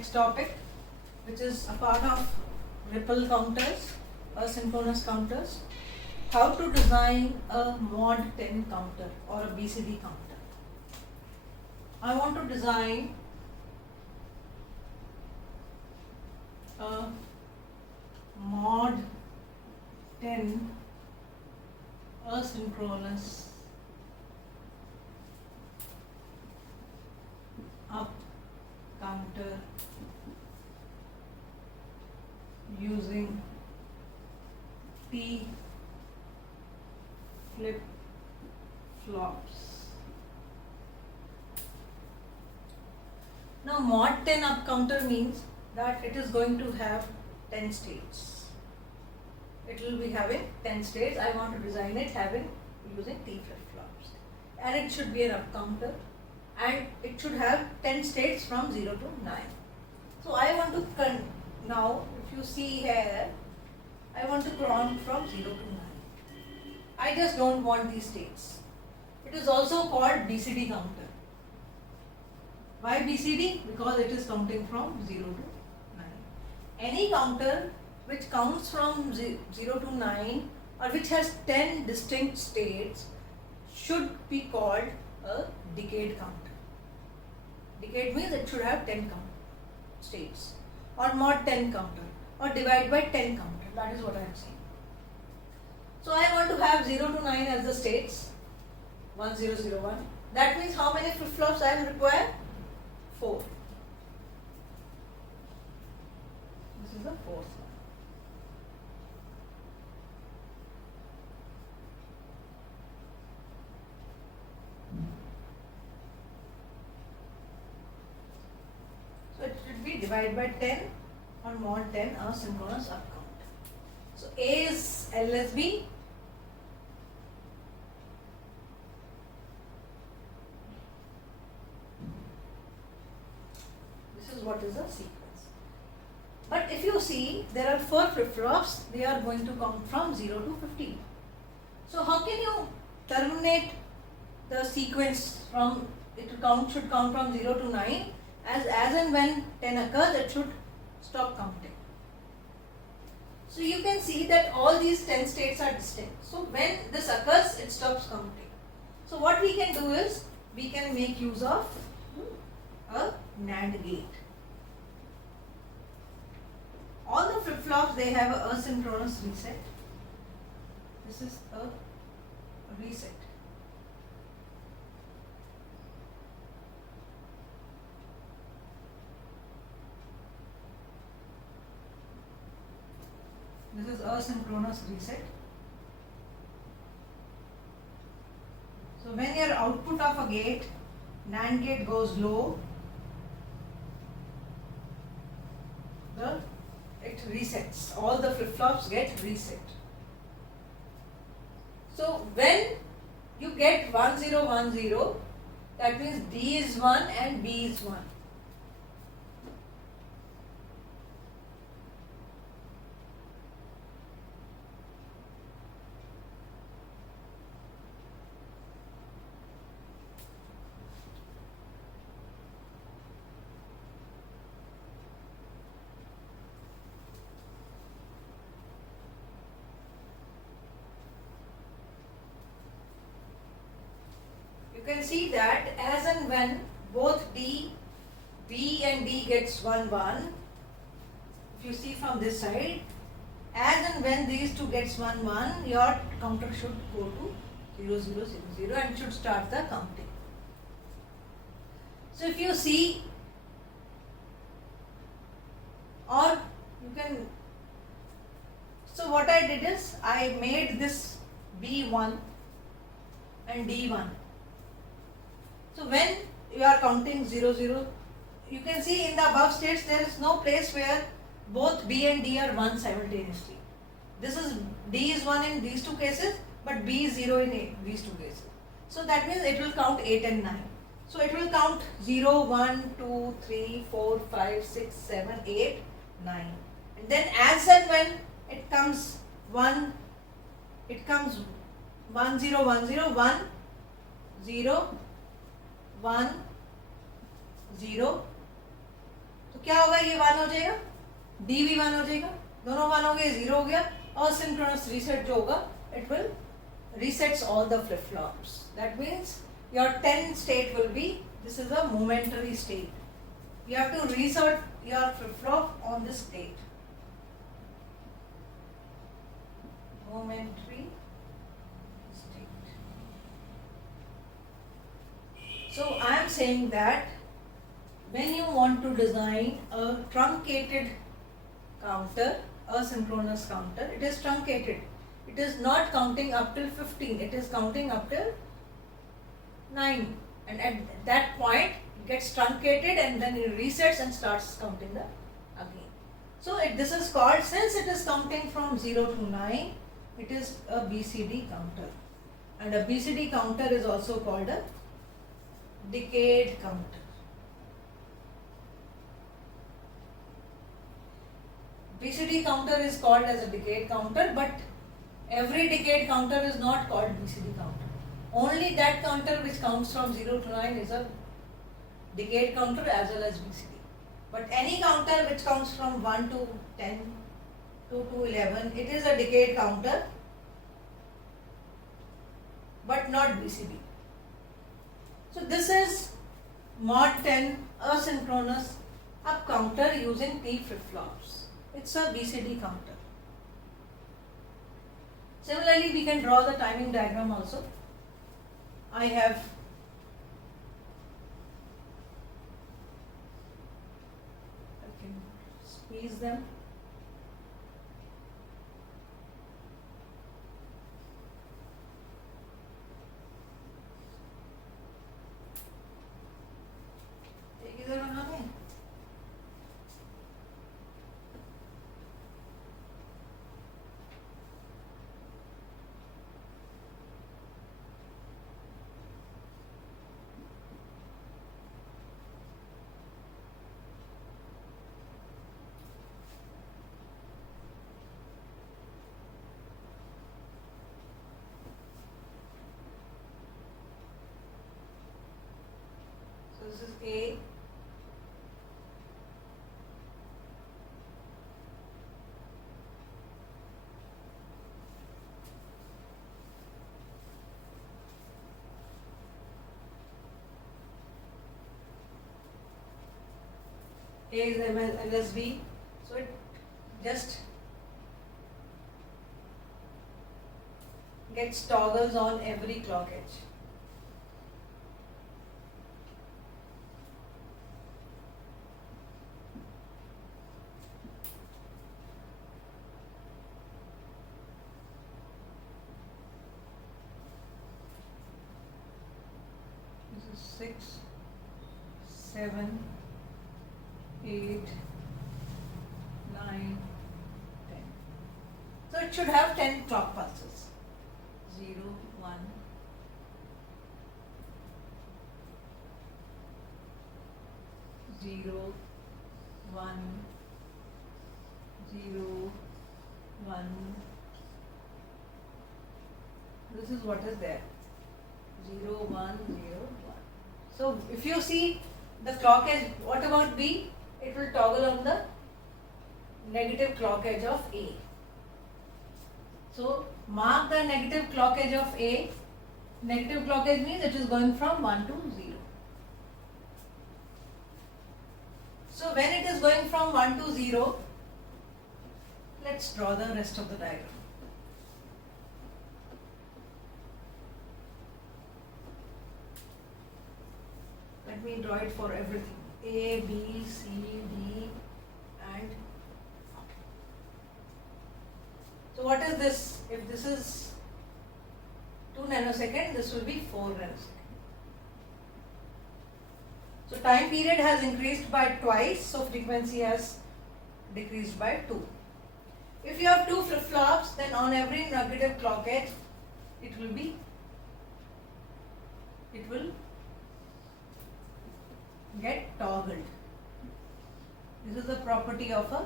next topic, which is a part of ripple counters, asynchronous counters. How to design a mod 10 counter or a BCD counter. I want to design a mod 10 asynchronous up counter using T flip flops. Now mod 10 up counter means that it is going to have 10 states. It will be having 10 states. I want to design it using T flip flops, and it should be an up counter, and it should have 10 states from 0 to 9. So I want to now, if you see here, I want to count from 0 to 9. I just don't want these states. It is also called BCD counter. Why BCD? Because it is counting from 0 to 9. Any counter which counts from 0 to 9 or which has 10 distinct states should be called a decade counter. Decade means it should have 10 states, or mod 10 counter, or divide by 10 counter. That is what I am saying. So I want to have 0 to 9 as the states, 1, 0, 0, 1. That means how many flip flops I will require? 4. This is the fourth one. So it should be divided by 10 or mod 10 asynchronous up count. So A is LSB. This is what is the sequence. But if you see, there are 4 flip-flops. They are going to count from 0 to 15. So how can you terminate the sequence from, it should count from 0 to 9. As and when 10 occurs, it should stop counting. So you can see that all these 10 states are distinct. So when this occurs, it stops counting. So what we can do is, we can make use of a NAND gate. All the flip-flops, they have a asynchronous reset. This is a reset. This is asynchronous reset. So when your output of a gate, NAND gate goes low, it resets. All the flip-flops get reset. So when you get 1, 0, 1, 0, that means D is 1 and B is 1. You can see that as and when both B and D gets 1, 1, if you see from this side, as and when these two gets 1, 1, your counter should go to 0, 0, 0, 0 and should start the counting. So if you see, or you can, so what I did is, I made this B1 and D1. So when you are counting 0, 0, you can see in the above states there is no place where both B and D are 1 simultaneously. This is D is 1 in these two cases, but B is 0 in these two cases. So that means it will count 8 and 9. So it will count 0, 1, 2, 3, 4, 5, 6, 7, 8, 9. And then as and when it comes 1, it comes 1, 0, 1, 0, 1, 0, 1, 0, तो क्या होगा, ये 1 हो जाएगा, D भी 1 हो जाएगा, दोनों 1 हो गए, 0 हो गया. Asynchronous reset जो होगा, it will resets all the flip flops. That means your 10 state will be, this is a momentary state. You have to reset your flip flop on this state. Momentary state. So I am saying that when you want to design a truncated counter, asynchronous counter, it is truncated. It is not counting up till 15, it is counting up till 9, and at that point it gets truncated and then it resets and starts counting the again. So this is called, since it is counting from 0 to 9, it is a BCD counter, and a BCD counter is also called a decade counter. BCD counter is called as a decade counter, but every decade counter is not called BCD counter. Only that counter which counts from 0 to 9 is a decade counter as well as BCD. But any counter which counts from 1 to 10, 2 to 11, it is a decade counter, but not BCD. So this is mod 10 asynchronous up counter using T flip-flops. It's a BCD counter. Similarly, we can draw the timing diagram also. I have can squeeze them. इधर बना दें. This is A. A is MSB, so it just gets toggles on every clock edge. This is 6, 7, 8, 9, 10. So it should have 10 clock pulses. 0, 1, 0, 1, 0, 1. This is what is there. 0, 1, 0, 1. So if you see the clock edge, what about B? It will toggle on the negative clock edge of A. So mark the negative clock edge of A. Negative clock edge means it is going from 1 to 0. So when it is going from 1 to 0, let's draw the rest of the diagram. Let me draw it for everything. A, B, C, D, and so what is this? If this is 2 nanoseconds, this will be 4 nanoseconds. So time period has increased by twice, so frequency has decreased by 2. If you have 2 flip-flops, then on every negative clock edge, it will get toggled. This is the property of a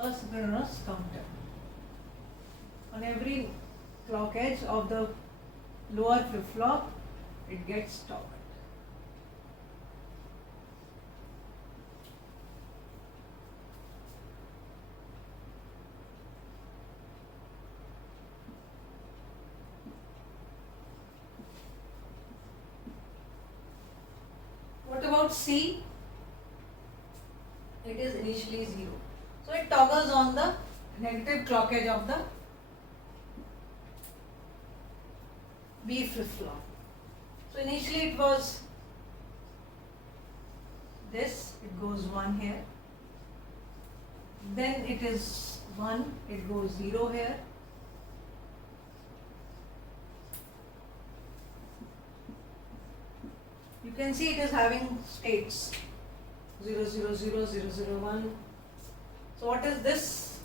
asynchronous counter. On every clock edge of the lower flip-flop, it gets toggled. about C? It is initially 0. So it toggles on the negative clock edge of the B flip-flop. So initially it was this, it goes 1 here. Then it is 1, it goes 0 here. You can see it is having states 0, 0, 0, 0, 0, 1. So what is this?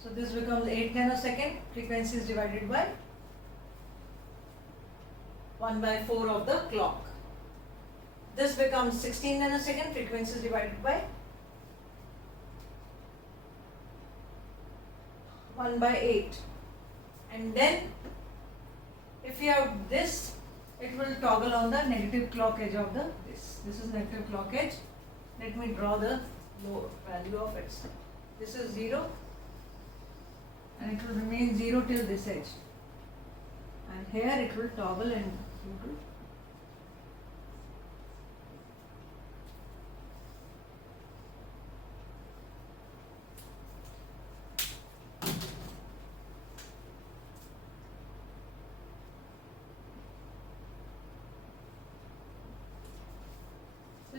So this becomes 8 nanosecond, frequency is divided by 1 by 4 of the clock. This becomes 16 nanosecond, frequency is divided by 1 by 8. And then if you have this, it will toggle on the negative clock edge of the this. This is negative clock edge. Let me draw the low value of it. This is 0 and it will remain 0 till this edge. And here it will toggle and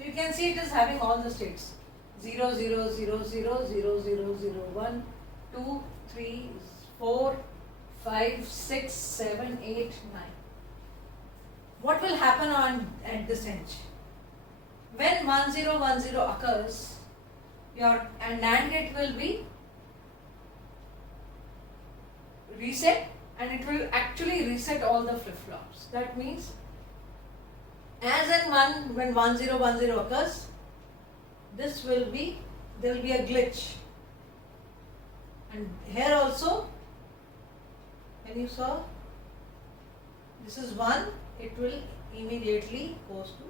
you can see it is having all the states 0, 0, 0, 0, 0, 0, 0, 1, 2, 3, 4, 5, 6, 7, 8, 9. What will happen at this edge? When 1, 0, 1, 0 occurs, your NAND gate will be reset and it will actually reset all the flip-flops. That means as and when 1, 0, 1, 0 occurs, there will be a glitch. And here also, when you saw this is 1, it will immediately goes to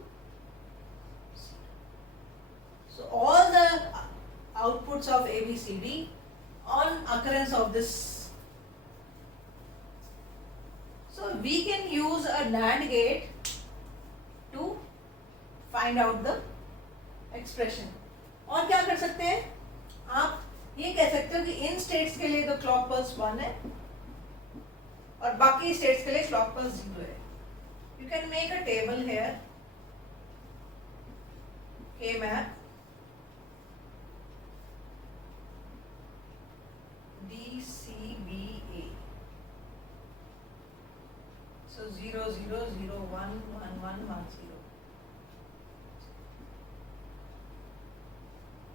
0. So all the outputs of A, B, C, D on occurrence of this. So we can use a NAND gate to find out the expression. और क्या कर सकते हैं? आप ये कह सकते हो कि इन स्टेट्स के लिए तो क्लॉक पल्स 1 है और बाकी स्टेट्स के लिए क्लॉक पल्स 0 है. You can make a table here, K map, DCBA. So 0, 0, 0, 1, 1, 1, 1, 0.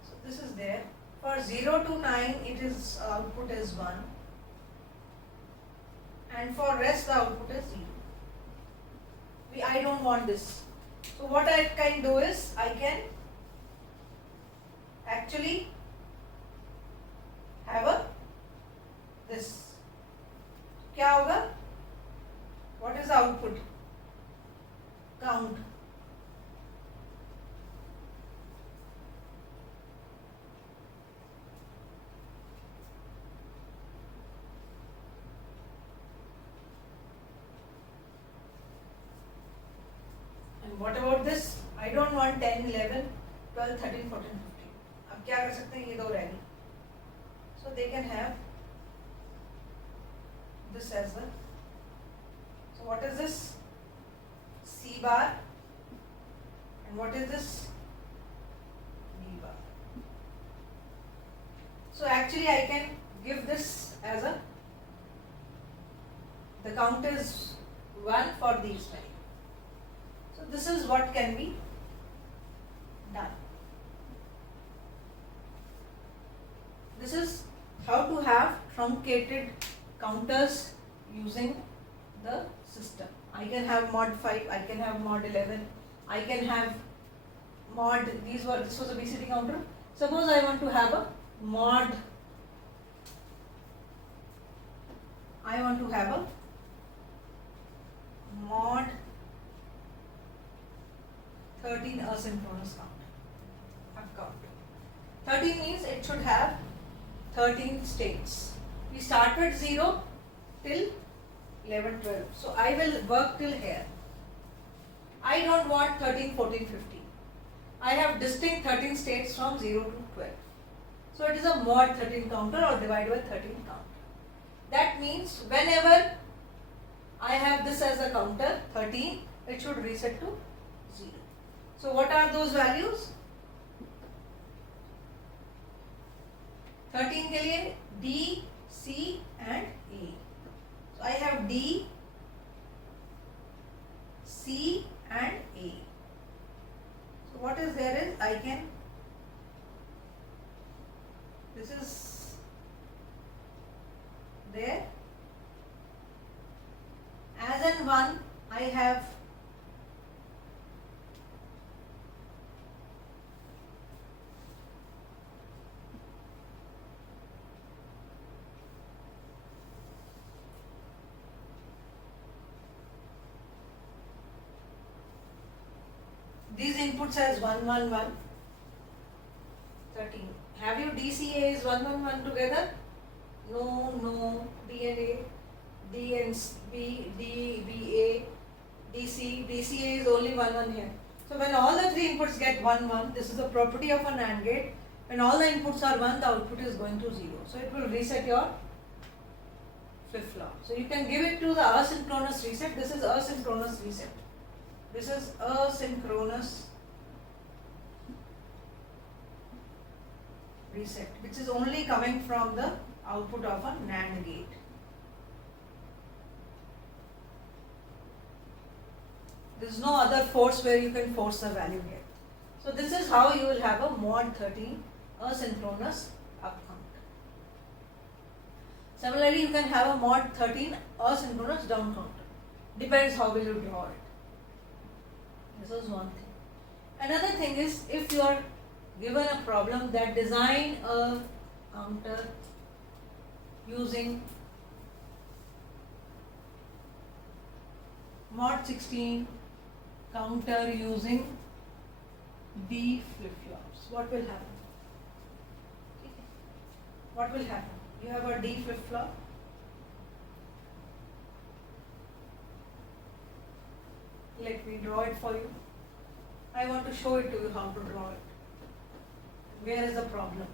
So this is there. For 0 to 9, it is output is 1, and for rest the output is 0. I don't want this. So what I can do is I can actually have a this. क्या होगा? What is the output? Count. And what about this? I don't want 10, 11, 12, 13, 14, 15. अब क्या कर सकते हैं? ये दो रहेगी. So they can have this as well. So what is this? C bar. And what is this? D bar. So actually I can give this as a, the count is 1 for these many. So this is what can be done. This is how to have truncated counters using the system. I can have mod 5, I can have mod 11, I can have mod, this was a BCD counter. Suppose I want to have a mod, I want to have a mod 13 asynchronous count. 13 means it should have 13 states. We start with 0 till 11, 12. So I will work till here. I don't want 13, 14, 15. I have distinct 13 states from 0 to 12. So it is a mod 13 counter or divide by 13 counter. That means whenever I have this as a counter 13, it should reset to 0. So what are those values? 13 के लिए D, C and A. So I have D, C and A. So what is there is I can, this is there, as and one I have these inputs as 1, 1, 1, 13. Have you DCA is 1, 1, 1 together? No, no, D and A, D and B, D, BA, DC, DCA is only 1, 1 here. So when all the three inputs get 1, 1, this is the property of a NAND gate. When all the inputs are 1, the output is going to 0. So it will reset your flip-flop. So you can give it to the asynchronous reset. This is asynchronous reset. This is asynchronous reset, which is only coming from the output of a NAND gate. There is no other force where you can force the value here. So this is how you will have a mod 13 asynchronous up counter. Similarly, you can have a mod 13 asynchronous down counter. Depends how will you draw it. This is one thing. Another thing is, if you are given a problem that design a counter using mod 16 counter using D flip-flops, what will happen? What will happen? You have a D flip-flop. Let me draw it for you. I want to show it to you how to draw it. Where is the problem?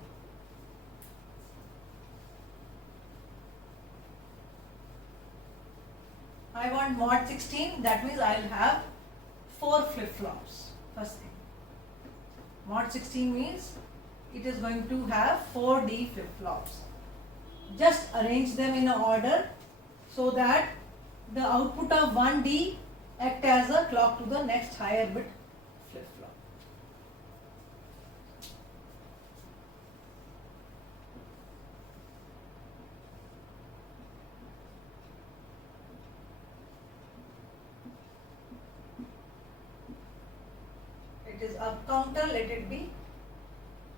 I want mod 16, that means I will have 4 flip-flops. First thing. Mod 16 means it is going to have 4 D flip-flops. Just arrange them in an order so that the output of 1 D act as a clock to the next higher bit flip-flop. It is up counter, let it be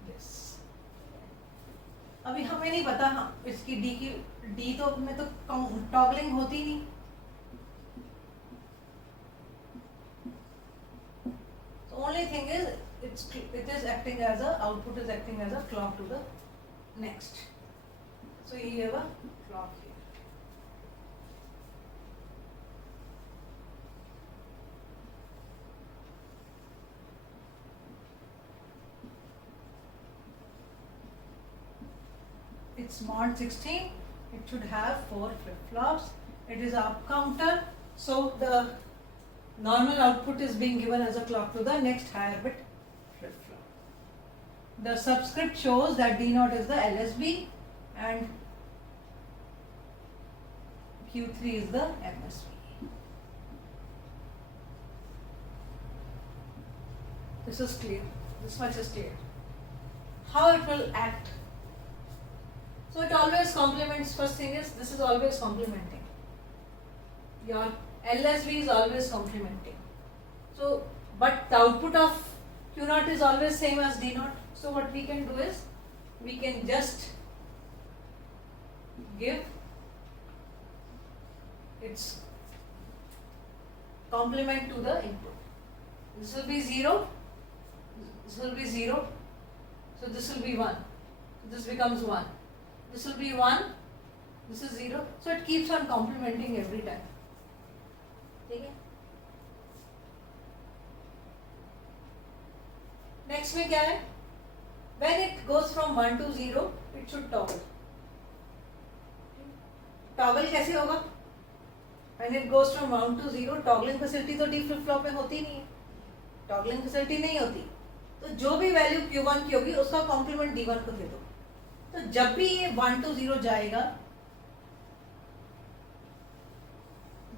this. अभी हमें नहीं पता हाँ इसकी D तो में तो toggling होती नहीं. Only thing is it is acting as a output is acting as a clock to the next. So you have a clock here. It's mod 16. It should have 4 flip-flops. It is up counter, so the normal output is being given as a clock to the next higher bit flip-flop. The subscript shows that D0 is the LSB and Q3 is the MSB. This is clear. This much is clear. How it will act. So it always complements. First thing is, this is always complementing. Your LSB is always complementing. So, but the output of Q0 is always same as D0. So what we can do is, we can just give its complement to the input. This will be 0, this will be 0, so this will be 1, so this becomes 1, this will be 1, this is 0, so it keeps on complementing every time. Okay? Next में क्या है, when it goes from 1 to 0 it should toggle. Toggle कैसे होगा? when it goes from 1 to 0, toggling facility तो D flip flop में होती नहीं है, टॉगलिंग फैसिलिटी नहीं होती, तो जो भी वैल्यू Q1 की होगी उसका कॉम्प्लीमेंट D1 को दे दो. तो जब भी ये 1 to 0 जाएगा,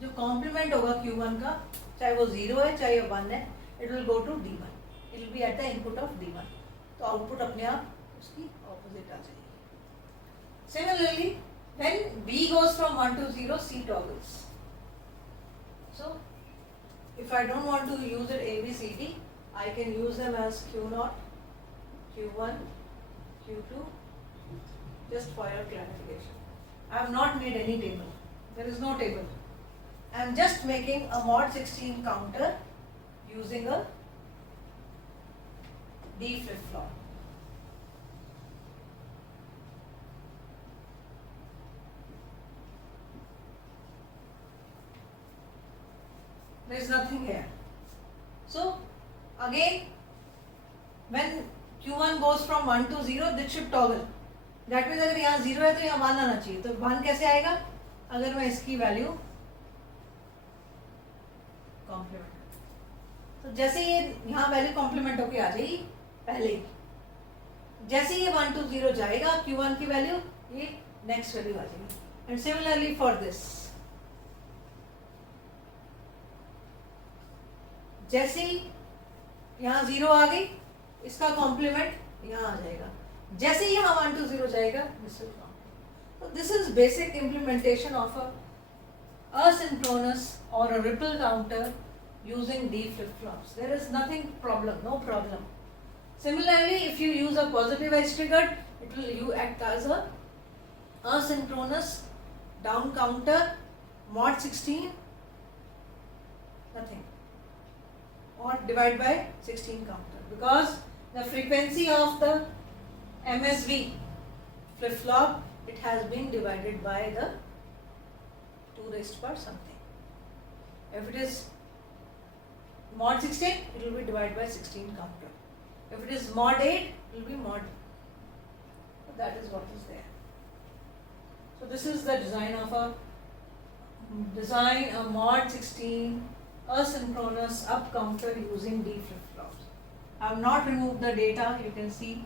जो कॉम्प्लीमेंट होगा Q1 का, चाहे वो 0 है चाहे वो 1 है, it will go to D1. It will be at the input of D1. तो आउटपुट अपने आप उसकी ऑपोजिट आ जाएगी. Similarly when B goes from 1 to 0, C toggles. So if I don't want to use it ABCD, I can use them as Q0, Q1, Q2, just for your clarification. I have not made any table. There is no table. I am just making a mod 16 counter using a D flip flop. There is nothing here. So again, when Q1 goes from 1 to 0, this should toggle. That means अगर यहाँ 0 है तो यहाँ 1 आना चाहिए. तो 1 कैसे आएगा? अगर मैं इसकी वैल्यू कॉम्प्लीमेंट, तो जैसे ये यहाँ वैल्यू कॉम्प्लीमेंट होके आ जाएगी पहले ही, जैसे ये 1 to 0 जाएगा Q1 की वैल्यू ये नेक्स्ट वैल्यू आ जाएगी. एंड सिमिलरली फॉर दिस, जैसे ही यहाँ 0 आ गई, इसका कॉम्प्लीमेंट यहाँ आ जाएगा, जैसे ही यहाँ 1 to 0 जाएगा this will come. So this is basic implementation of a asynchronous or a ripple counter using D flip-flops. There is nothing problem, no problem. Similarly, if you use a positive edge triggered, it will you act as a asynchronous down counter mod 16, nothing, or divide by 16 counter, because the frequency of the MSB flip-flop, it has been divided by the 2 raised power something. If it is mod 16, it will be divided by 16 counter. If it is mod 8, it will be mod. So that is what is there. So this is the design of a mod 16 asynchronous up counter using D flip-flops. I have not removed the data. You can see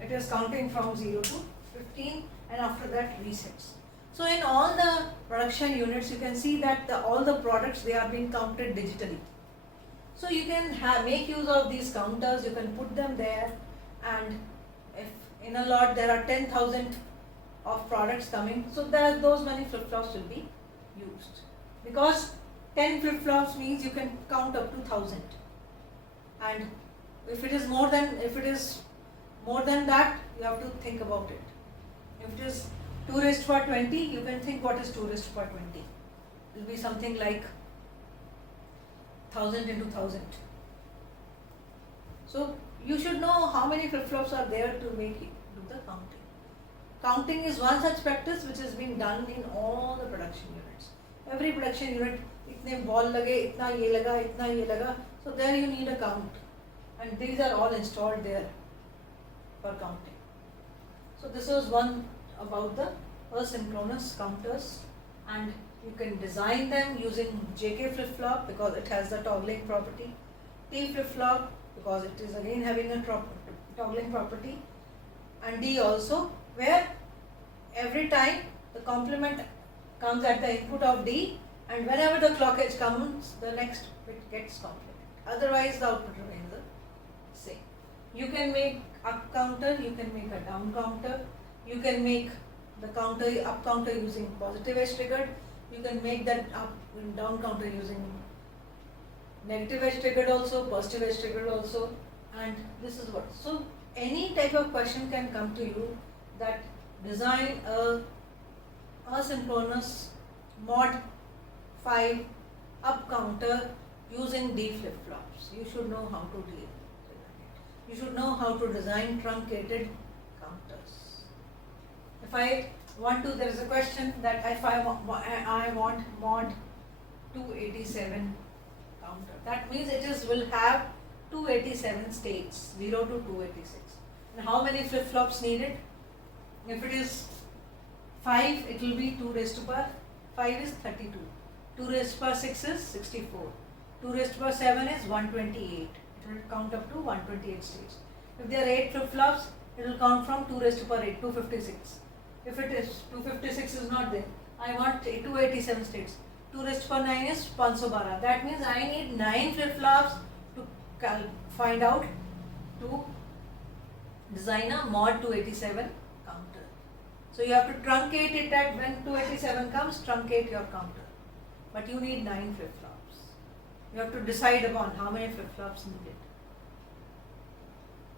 it is counting from 0 to 15 and after that resets. So in all the production units, you can see that all the products, they are being counted digitally. So you can make use of these counters, you can put them there, and if in a lot there are 10,000 of products coming, so that those many flip-flops will be used. Because 10 flip-flops means you can count up to 1,000. And if it is more than that, you have to think about it. If it is 2 raised to power 20, you can think what is 2 raised to power 20. It will be something like 1000 into 1000. So you should know how many flip-flops are there to do the counting. Counting is one such practice which is being done in all the production units. Every production unit, itne ball lage, itna ye laga. So there you need a count. And these are all installed there for counting. So this was one about the asynchronous counters, and you can design them using JK flip-flop because it has the toggling property, T flip-flop because it is again having a toggling property, and D also, where every time the complement comes at the input of D, and whenever the clock edge comes, the next bit gets complement. Otherwise the output remains the same. You can make up counter, you can make a down counter, you can make the up counter using positive edge triggered, you can make that up and down counter using negative edge triggered also, positive edge triggered also, and this is what. So any type of question can come to you that design a asynchronous mod 5 up counter using D flip-flops. You should know how to deal with it. You should know how to design truncated counters. If I want to, there is a question that if I want mod 287 counter. That means will have 287 states, 0 to 286. And how many flip-flops needed? If it is 5, it will be 2 raised to power 5 is 32. 2 raised to power 6 is 64. 2 raised to power 7 is 128. It will count up to 128 states. If there are 8 flip-flops, it will count from 2 raised to power 8, 256. If it is 256 is not there, I want 287 states. 2 raised to power 9 is 512. That means I need 9 flip-flops to find out, to design a mod 287 counter. So you have to truncate it at when 287 comes, truncate your counter. But you need 9 flip-flops. You have to decide upon how many flip-flops needed.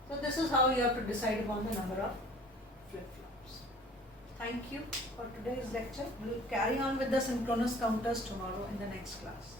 So this is how you have to decide upon the number of flip-flops. Thank you for today's lecture. We will carry on with the synchronous counters tomorrow in the next class.